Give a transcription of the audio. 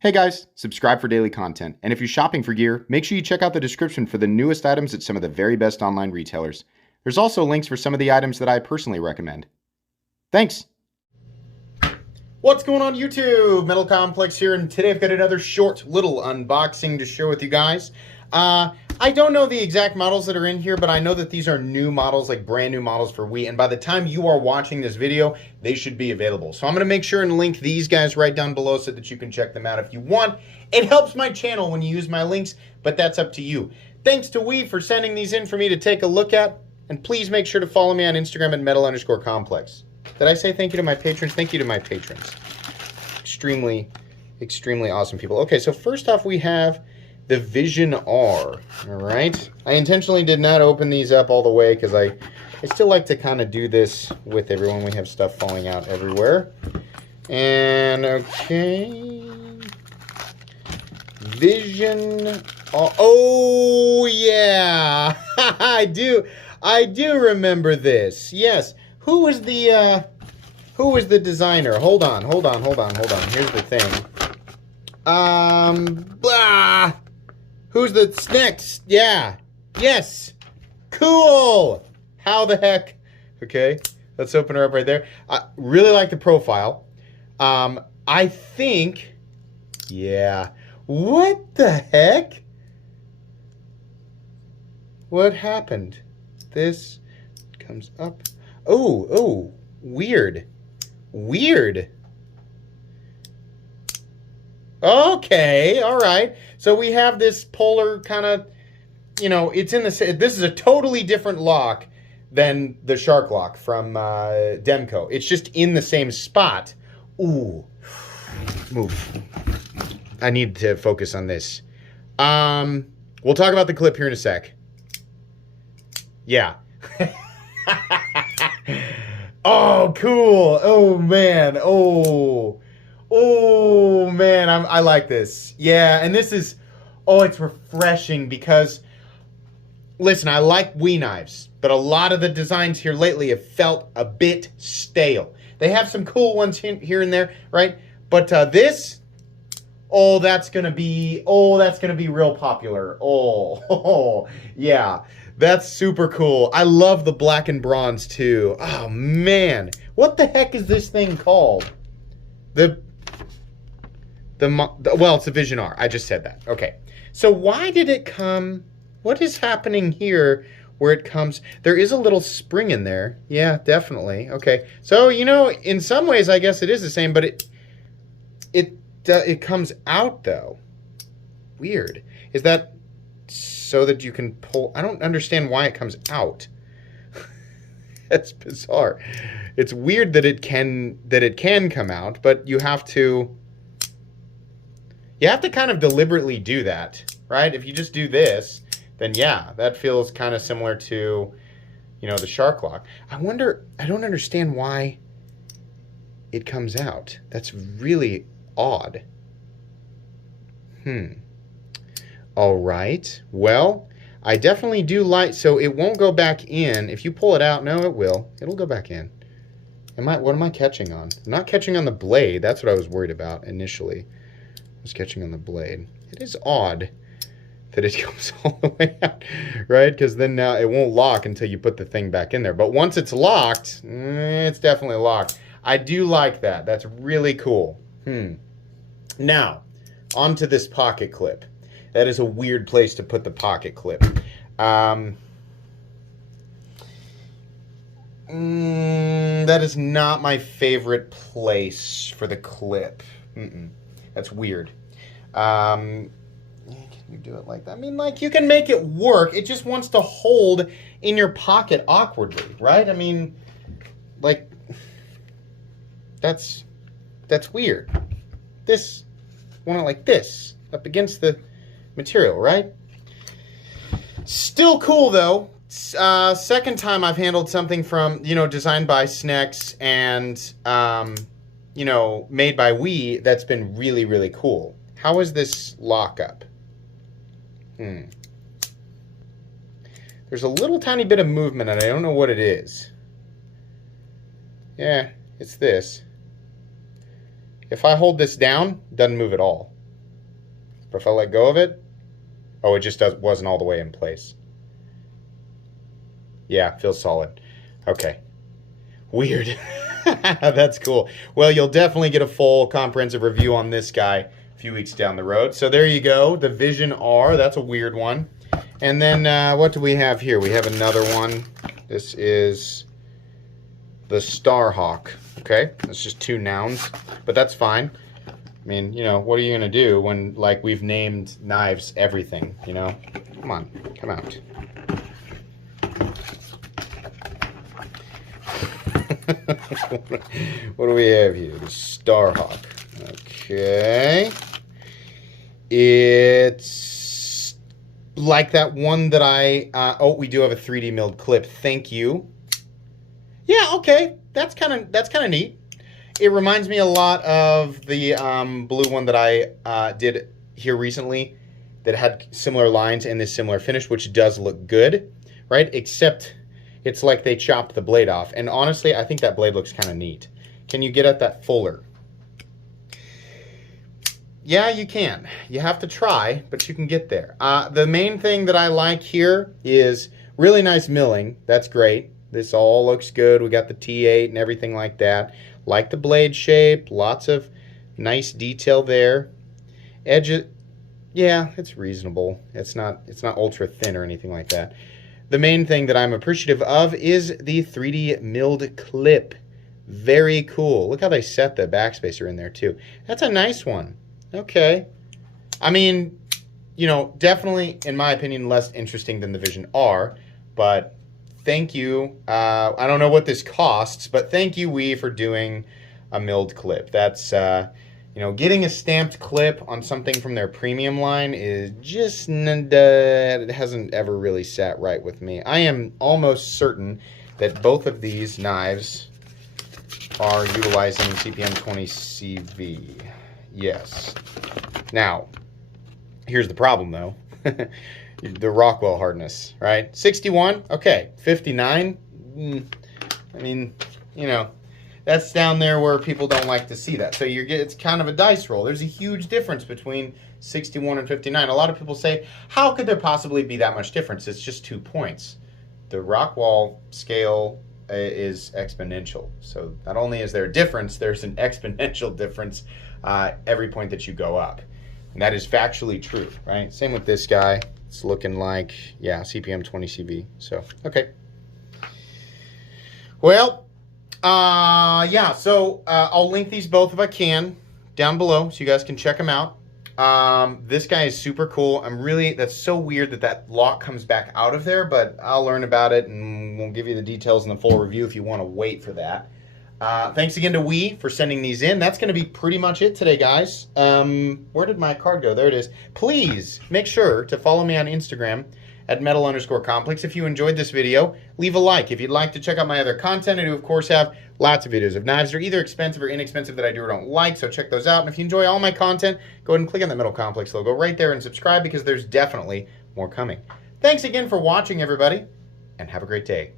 Hey guys, subscribe for daily content. And if you're shopping for gear, make sure you check out the description for the newest items at some of the very best online retailers. There's also links for some of the items that I personally recommend. Thanks! What's going on YouTube? Metal Complex here, and today I've got another short little unboxing to share with you guys. I don't know the exact models that are in here, but I know that these are new models, like brand new models for Wii, and by the time you are watching this video, they should be available. So I'm going to make sure and link these guys right down below so that you can check them out if you want. It helps my channel when you use my links, but that's up to you. Thanks to Wii for sending these in for me to take a look at, and please make sure to follow me on Instagram at metal_complex. Did I say thank you to my patrons? Thank you to my patrons. Extremely awesome people. Okay, so first off we have the Vision R. All right. I intentionally did not open these up all the way because I still like to kind of do this with everyone. We have stuff falling out everywhere. And okay. Vision R. Oh yeah. I do remember this. Yes. Who was the designer? Hold on. Here's the thing. Blah. Who's the next? Yeah. Yes. Cool. How the heck? Okay. Let's open her up right there. I really like the profile. I think, yeah. What the heck? What happened? This comes up. Oh, weird. Okay, all right. So we have this polar kind of, it's in the, this is a totally different lock than the Shark lock from Demco. It's just in the same spot. Ooh, move. I need to focus on this. We'll talk about the clip here in a sec. Yeah. Oh, cool. Oh, man. Oh, man. I like this. Yeah, and this is, it's refreshing because, listen, I like Wii knives, but a lot of the designs here lately have felt a bit stale. They have some cool ones here and there, right? But this, that's gonna be real popular. Yeah. That's super cool. I love the black and bronze too. Oh man, what the heck is this thing called? Well, it's the Vision R. I just said that. Okay. So why did it come? What is happening here where it comes? There is a little spring in there. Yeah, definitely. Okay. So, in some ways I guess it is the same, but it comes out though. Weird. Is that so that you can pull? I don't understand why it comes out. That's bizarre. It's weird that it can come out, but you have to kind of deliberately do that, right? If you just do this, then yeah, that feels kind of similar to, the Shark lock. I don't understand why it comes out. That's really odd. All right. Well, I definitely do like, so it won't go back in. If you pull it out, no, it will. It'll go back in. What am I catching on? I'm not catching on the blade. That's what I was worried about initially. I was catching on the blade. It is odd that it comes all the way out, right? Because then now it won't lock until you put the thing back in there. But once it's locked, it's definitely locked. I do like that. That's really cool. Now, onto this pocket clip. That is a weird place to put the pocket clip. That is not my favorite place for the clip. That's weird. Can you do it like that? I mean, like, you can make it work. It just wants to hold in your pocket awkwardly, right? I mean, like, that's weird. This, want it like this, up against the material, right? Still cool though. Second time I've handled something from, designed by Snex and, made by Wii that's been really, really cool. How is this lockup? There's a little tiny bit of movement and I don't know what it is. Yeah, it's this. If I hold this down, it doesn't move at all. But if I let go of it, oh, it just wasn't all the way in place. Yeah, feels solid. Okay. Weird. That's cool. Well, you'll definitely get a full comprehensive review on this guy a few weeks down the road. So there you go, the Vision R. That's a weird one. And then what do we have here? We have another one. This is the Starhawk. Okay, that's just two nouns, but that's fine. I mean, you know, what are you gonna do when, like, we've named knives everything, you know? Come on, come out. What do we have here? The Starhawk. Okay. It's like that one that oh, we do have a 3D milled clip. Thank you. Yeah, okay. That's kind of neat. It reminds me a lot of the blue one that I did here recently that had similar lines and this similar finish, which does look good, right? Except it's like they chopped the blade off. And honestly, I think that blade looks kind of neat. Can you get at that fuller? Yeah, you can. You have to try, but you can get there. The main thing that I like here is really nice milling. That's great. This all looks good. We got the T8 and everything like that. Like the blade shape. Lots of nice detail there. Edge, yeah, it's reasonable. It's not ultra thin or anything like that. The main thing that I'm appreciative of is the 3D milled clip. Very cool. Look how they set the backspacer in there too. That's a nice one. Okay. I mean, you know, definitely, in my opinion, less interesting than the Vision R, but thank you. I don't know what this costs, but thank you, Wii, for doing a milled clip. That's, you know, getting a stamped clip on something from their premium line is just, it hasn't ever really sat right with me. I am almost certain that both of these knives are utilizing CPM 20CV. Yes. Now, here's the problem, though. The Rockwell hardness, right? 61, okay. 59, I mean, you know, that's down there where people don't like to see that. So it's kind of a dice roll. There's a huge difference between 61 and 59. A lot of people say, how could there possibly be that much difference? It's just 2 points. The Rockwell scale is exponential. So not only is there a difference, there's an exponential difference every point that you go up. And that is factually true, right? Same with this guy. It's looking like, yeah, CPM 20 CV. So, okay. Well, yeah, so I'll link these both if I can down below so you guys can check them out. This guy is super cool. That's so weird that lock comes back out of there, but I'll learn about it and we'll give you the details in the full review if you want to wait for that. Thanks again to Wii for sending these in. That's going to be pretty much it today, guys. Where did my card go? There it is. Please make sure to follow me on Instagram at metal_complex. If you enjoyed this video, leave a like. If you'd like to check out my other content, I do, of course, have lots of videos of knives that are either expensive or inexpensive that I do or don't like, so check those out. And if you enjoy all my content, go ahead and click on the Metal Complex logo right there and subscribe because there's definitely more coming. Thanks again for watching, everybody, and have a great day.